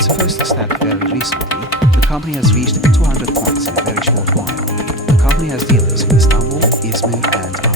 its first step very recently, the company has reached 200 points in a very short while. The company has dealers in Istanbul, İzmir and